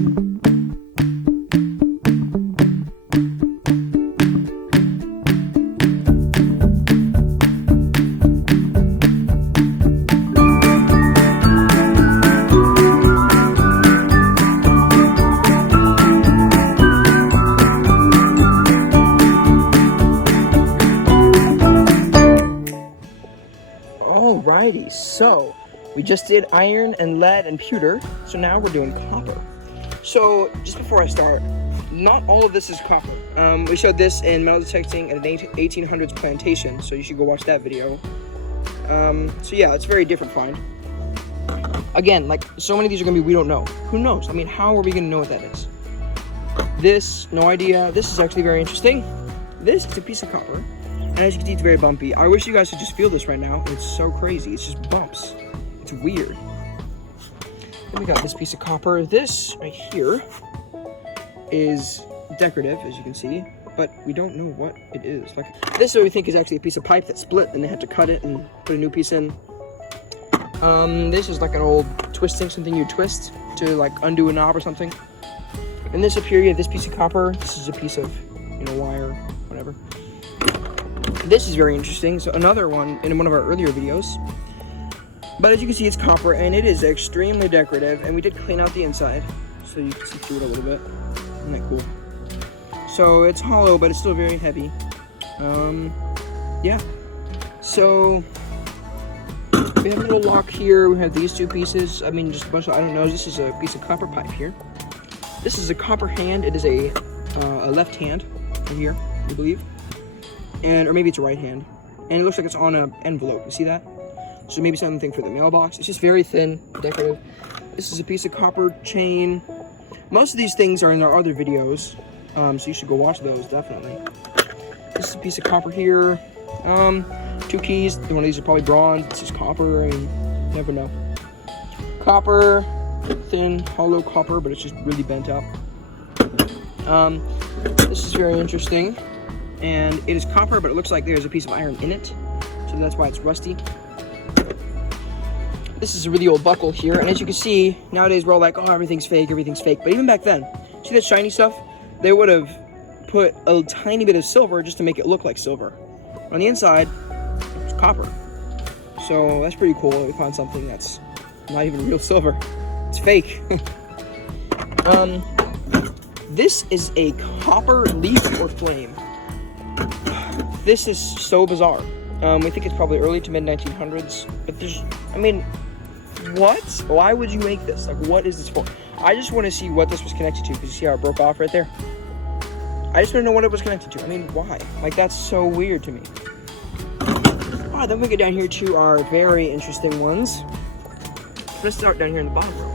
Alrighty, so we just did iron and lead and pewter, so now we're doing copper. So just before I start, not all of this is copper. We showed this in metal detecting at an 1800s plantation, so you should go watch that video. So yeah, it's a very different find. Again, like so many of these are gonna be we don't know. Who knows? I mean, how are we gonna know what that is? This, no idea. This is actually very interesting. This is a piece of copper. And as you can see, it's very bumpy. I wish you guys could just feel this right now. It's so crazy. It's just bumps. It's weird. Then we got this piece of copper. This right here is decorative, as you can see, but we don't know what it is. Like this, we think is actually a piece of pipe that split, and they had to cut it and put a new piece in. This is like an old twisting, something you twist to like undo a knob or something. And this up here, you have this piece of copper. This is a piece of, wire, whatever. This is very interesting. So another one in one of our earlier videos. But as you can see, it's copper and it is extremely decorative. And we did clean out the inside, so you can see through it a little bit. Isn't that cool? So it's hollow, but it's still very heavy. Yeah. So we have a little lock here. We have these two pieces. I mean, just a bunch of, I don't know. This is a piece of copper pipe here. This is a copper hand. It is a left hand right here, I believe. Or maybe it's a right hand. And it looks like it's on an envelope. You see that? So maybe something for the mailbox. It's just very thin, decorative. This is a piece of copper chain. Most of these things are in our other videos, so you should go watch those, definitely. This is a piece of copper here. 2 keys. One of these are probably bronze. This is copper. I mean, you never know. Copper, thin, hollow copper, but it's just really bent out. This is very interesting. And it is copper, but it looks like there's a piece of iron in it, so that's why it's rusty. This is a really old buckle here, and as you can see, nowadays we're all like, oh, everything's fake, but even back then, see that shiny stuff? They would have put a tiny bit of silver just to make it look like silver. On the inside, it's copper. So that's pretty cool that we found something that's not even real silver. It's fake. This is a copper leaf or flame. This is so bizarre. We think it's probably early to mid 1900s, but what? Why would you make this? Like, what is this for? I just want to see what this was connected to, because you see how it broke off right there? I just want to know what it was connected to. I mean, why? Like, that's so weird to me. Alright, then we get down here to our very interesting ones. Let's start down here in the bottom row.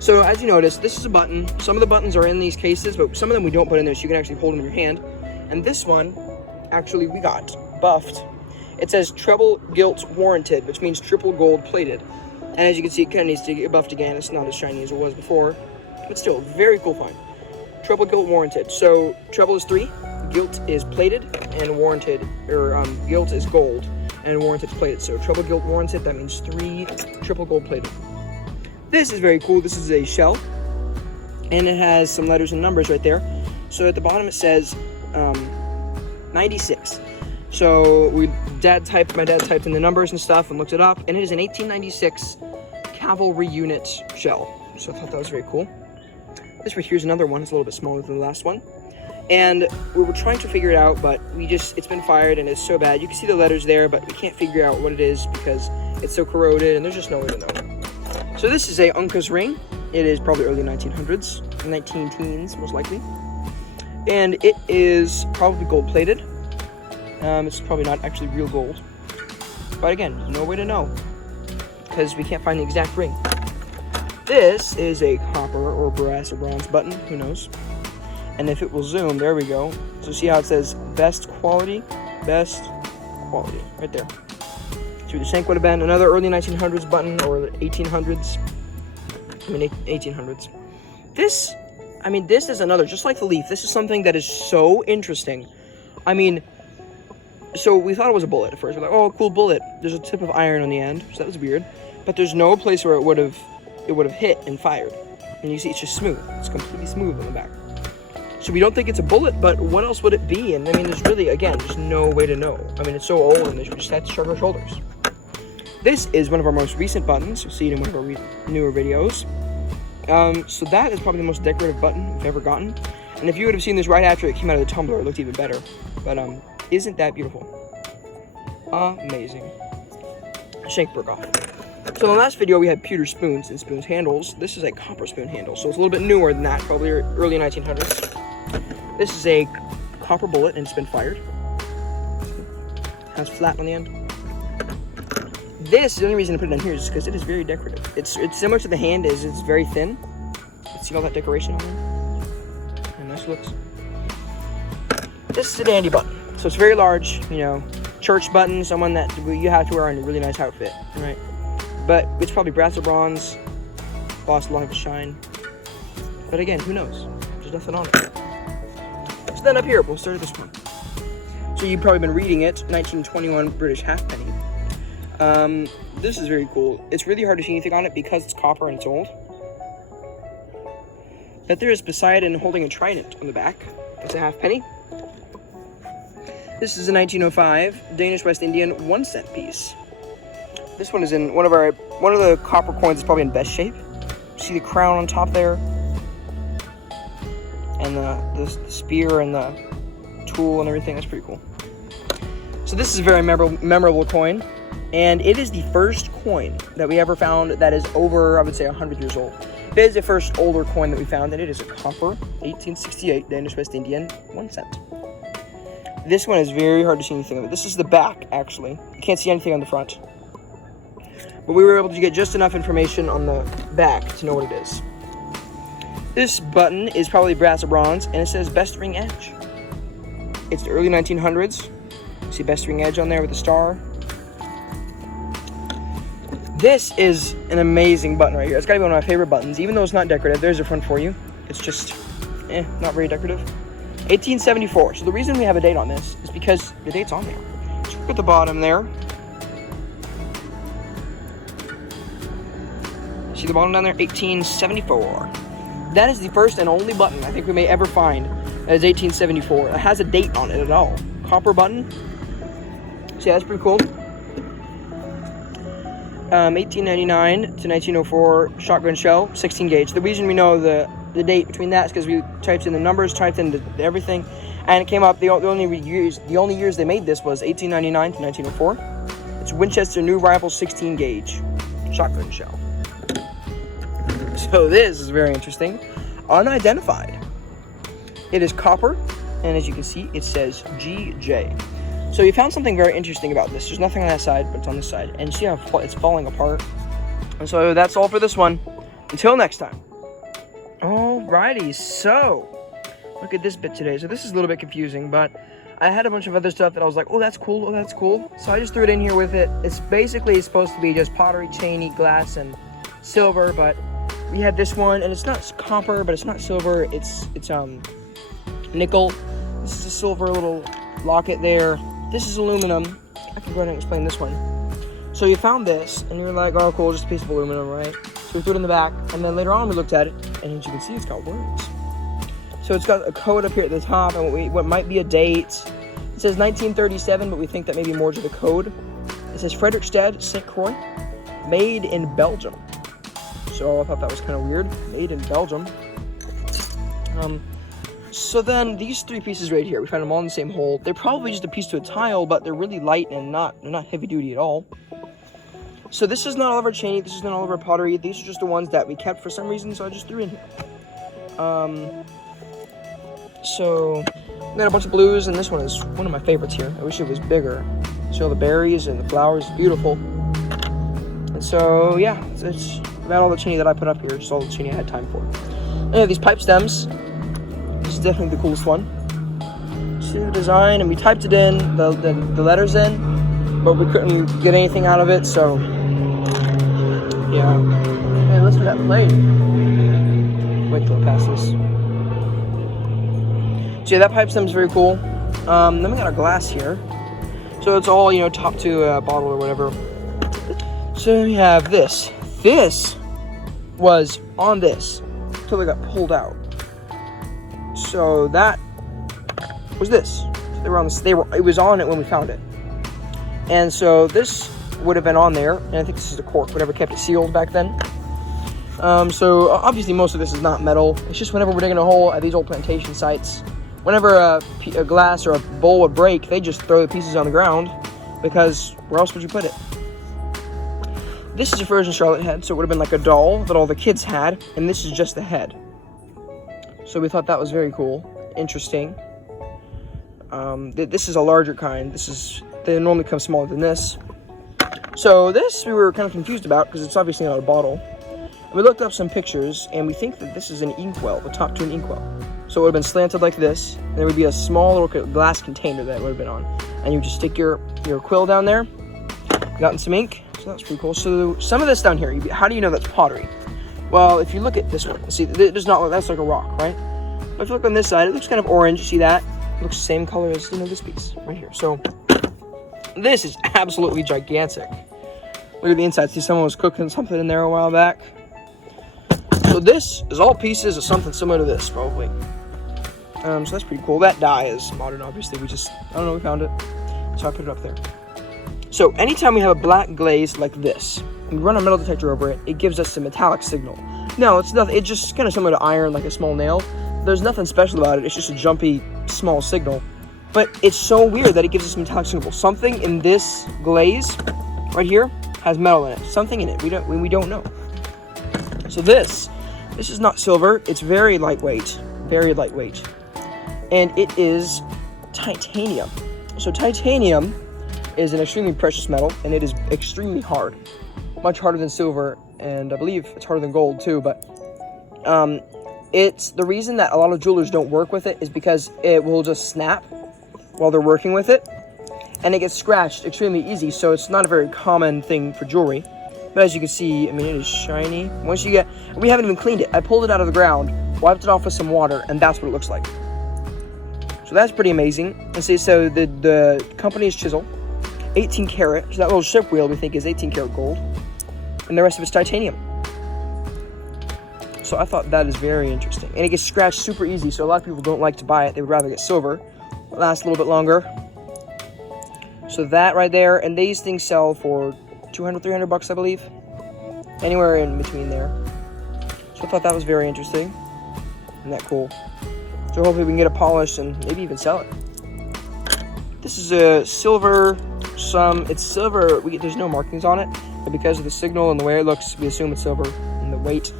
So, as you notice, this is a button. Some of the buttons are in these cases, but some of them we don't put in there, so you can actually hold them in your hand. And this one, actually, we got buffed. It says treble gilt warranted, which means triple gold plated. And as you can see, it kind of needs to get buffed again. It's not as shiny as it was before, but still, very cool find. Triple gilt warranted. So treble is 3, gilt is plated, and warranted, or gilt is gold, and warranted is plated. So treble gilt warranted, that means 3 triple gold plated. This is very cool. This is a shell, and it has some letters and numbers right there. So at the bottom it says 96. So my dad typed in the numbers and stuff and looked it up, and it is an 1896 cavalry unit shell. So I thought that was very cool. This right here is another one. It's a little bit smaller than the last one. And we were trying to figure it out, but it's been fired and it's so bad. You can see the letters there, but we can't figure out what it is because it's so corroded and there's just no way to know. So this is a Uncas ring. It is probably early 1900s, 19 teens most likely. And it is probably gold plated. It's probably not actually real gold. But again, there's no way to know because we can't find the exact ring. This is a copper or brass or bronze button, who knows. And if it will zoom, there we go. So see how it says best quality, right there. So the shank would have been another early 1900s button or 1800s. 1800s. This is another, just like the leaf, this is something that is so interesting. So we thought it was a bullet at first. We're like, oh, cool bullet. There's a tip of iron on the end, so that was weird. But there's no place where it would have hit and fired. And you see it's just smooth. It's completely smooth on the back. So we don't think it's a bullet, but what else would it be? And I mean, there's really, again, just no way to know. I mean, it's so old, and we just have to shrug our shoulders. This is one of our most recent buttons. You'll see it in one of our newer videos. So that is probably the most decorative button we've ever gotten. And if you would have seen this right after it came out of the tumbler, it looked even better. But isn't that beautiful? Amazing. Shank broke off. So in the last video, we had pewter spoons and spoons handles. This is a copper spoon handle, so it's a little bit newer than that, probably early 1900s. This is a copper bullet, and it's been fired. Has flat on the end. This, the only reason I put it on here is because it is very decorative. It's similar to the hand, it's very thin. See all that decoration on there? And nice looks. This is a dandy button. So it's very large, you know, church button, someone that you have to wear on a really nice outfit, right? But it's probably brass or bronze, lost a lot of its shine. But again, who knows? There's nothing on it. So then up here, we'll start at this one. So you've probably been reading it, 1921 British halfpenny. This is very cool. It's really hard to see anything on it because it's copper and it's old. But there is Poseidon holding a trident on the back. It's a halfpenny. This is a 1905 Danish West Indian 1 cent piece. This one is in one of the copper coins is probably in best shape. See the crown on top there, and the spear and the tool and everything. That's pretty cool. So this is a very memorable coin, and it is the first coin that we ever found that is over, I would say, 100 years old. It is the first older coin that we found, and it is a copper 1868 Danish West Indian 1 cent. This one is very hard to see anything of it. This is the back, actually. You can't see anything on the front. But we were able to get just enough information on the back to know what it is. This button is probably brass or bronze, and it says best ring edge. It's the early 1900s. See best ring edge on there with the star. This is an amazing button right here. It's gotta be one of my favorite buttons. Even though it's not decorative, there's a front for you. It's just, not very decorative. 1874. So the reason we have a date on this is because the date's on there. So look at the bottom there. See the bottom down there? 1874. That is the first and only button I think we may ever find that is 1874. It has a date on it at all. Copper button. See, that's pretty cool. 1899 to 1904 shotgun shell, 16 gauge. The reason we know the date between that is because we typed in the numbers, typed in everything, and it came up. The only years they made this was 1899 to 1904. It's Winchester New Rifle 16 gauge shotgun shell. So this is very interesting. Unidentified. It is copper, and as you can see, it says GJ. So you found something very interesting about this. There's nothing on that side, but it's on this side. And see how it's falling apart. And so that's all for this one. Until next time. Alrighty, so look at this bit today. So this is a little bit confusing, but I had a bunch of other stuff that I was like, oh, that's cool, oh, that's cool. So I just threw it in here with it. It's basically supposed to be just pottery, chainy, glass, and silver, but we had this one, and it's not copper, but it's not silver. It's nickel. This is a silver little locket there. This is aluminum. I can go ahead and explain this one. So you found this, and you're like, oh, cool, just a piece of aluminum, right? So we threw it in the back, and then later on we looked at it, and as you can see, it's got words. So it's got a code up here at the top, and what might be a date. It says 1937, but we think that may be more to the code. It says Frederiksted, St. Croix, made in Belgium. So I thought that was kind of weird. Made in Belgium. So then these three pieces right here, we found them all in the same hole. They're probably just a piece to a tile, but they're really light and they're not heavy duty at all. So this is not all of our chainy, this is not all of our pottery. These are just the ones that we kept for some reason, so I just threw in here. So we got a bunch of blues, and this one is one of my favorites here. I wish it was bigger. See all the berries and the flowers, beautiful. And so yeah, it's about all the chainy that I put up here, just all the chainy I had time for. And these pipe stems. This is definitely the coolest one. See the design, and we typed it in, the letters in, but we couldn't get anything out of it, so yeah. Hey, listen to that blade. Wait till I pass this. So yeah, that pipe stem is very cool. Then we got our glass here. So it's all, top to a bottle or whatever. So we have this. This was on this. until they got pulled out. So that was this. They were on this. It was on it when we found it. And so this would have been on there, and I think this is the cork, whatever kept it sealed back then. So obviously most of this is not metal. It's just whenever we're digging a hole at these old plantation sites, whenever a glass or a bowl would break, they just throw the pieces on the ground, because where else would you put it? This is a version Charlotte had, so it would have been like a doll that all the kids had, and this is just the head. So we thought that was very cool, interesting. This is a larger kind. They normally come smaller than this. So this we were kind of confused about, because it's obviously not a bottle. And we looked up some pictures, and we think that this is an inkwell, the top to an inkwell. So it would have been slanted like this, and there would be a small little glass container that it would have been on. And you just stick your quill down there, gotten some ink, so that's pretty cool. So some of this down here, how do you know that's pottery? Well, if you look at this one, see, it does not look, that's like a rock, right? But if you look on this side, it looks kind of orange, you see that? It looks the same color as, this piece right here. So this is absolutely gigantic. Look at the inside, see someone was cooking something in there a while back. So this is all pieces of something similar to this, probably. So that's pretty cool. That die is modern, obviously. I don't know, we found it. So I put it up there. So anytime we have a black glaze like this, we run a metal detector over it, it gives us a metallic signal. No, it's nothing. It's just kind of similar to iron, like a small nail. There's nothing special about it. It's just a jumpy, small signal. But it's so weird that it gives us a metallic signal. Something in this glaze right here has metal in it. Something in it. We don't know. So this is not silver. It's very lightweight. Very lightweight. And it is titanium. So titanium is an extremely precious metal, and it is extremely hard. Much harder than silver, and I believe it's harder than gold too, but it's the reason that a lot of jewelers don't work with it is because it will just snap while they're working with it, and it gets scratched extremely easy, so it's not a very common thing for jewelry. But as you can see, I mean, it is shiny. We haven't even cleaned it. I pulled it out of the ground, wiped it off with some water, and that's what it looks like. So that's pretty amazing. And see, so the company is Chisel, 18 karat. So that little ship wheel we think is 18 karat gold, and the rest of it's titanium. So I thought that is very interesting, and it gets scratched super easy. So a lot of people don't like to buy it; they would rather get silver. It lasts a little bit longer. So that right there, and these things sell for $200-300, I believe, anywhere in between there. So I thought that was very interesting. Isn't that cool? So hopefully we can get it polished and maybe even sell it. This is a silver. It's silver. There's no markings on it, but because of the signal and the way it looks, we assume it's silver and the weight.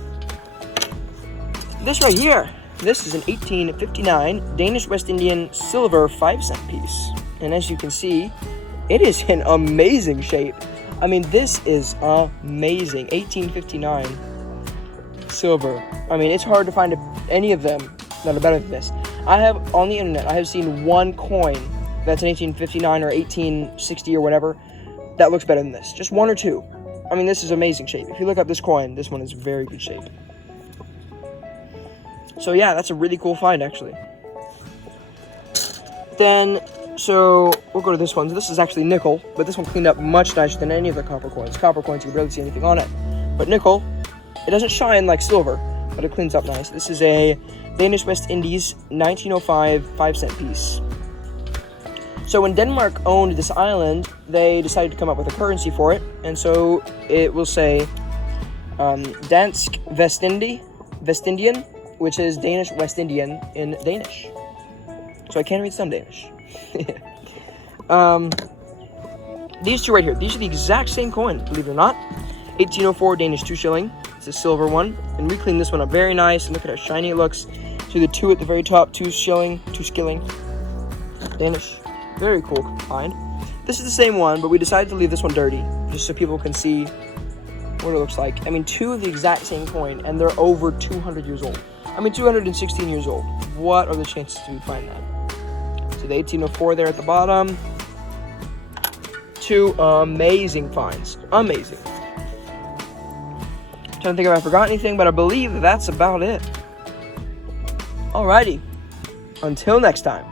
This right here. This is an 1859 Danish West Indian silver 5-cent piece, and as you can see, it is in amazing shape. I mean, this is amazing. 1859 silver. I mean, it's hard to find any of them that are better than this. On the internet, I have seen one coin that's an 1859 or 1860 or whatever that looks better than this. Just one or two. I mean, this is amazing shape. If you look up this coin, this one is very good shape. So yeah, that's a really cool find, actually. Then, so we'll go to this one. This is actually nickel, but this one cleaned up much nicer than any of the copper coins. Copper coins, you can barely see anything on it. But nickel, it doesn't shine like silver, but it cleans up nice. This is a Danish West Indies 1905 5-cent piece. So when Denmark owned this island, they decided to come up with a currency for it, and so it will say Dansk Vestindian, which is Danish West Indian in Danish. So I can read some Danish. These two right here, these are the exact same coin, believe it or not. 1804 Danish 2 shilling. It's a silver one, and we cleaned this one up very nice, and look at how shiny it looks. So the 2 at the very top, 2 skilling, Danish. Very cool find. This is the same one, but we decided to leave this one dirty, just so people can see what it looks like. I mean, 2 of the exact same coin, and they're over 200 years old. I mean, 216 years old. What are the chances to find that? So the 1804 there at the bottom. 2 amazing finds. Amazing. Trying to think if I forgot anything, but I believe that's about it. Alrighty. Until next time.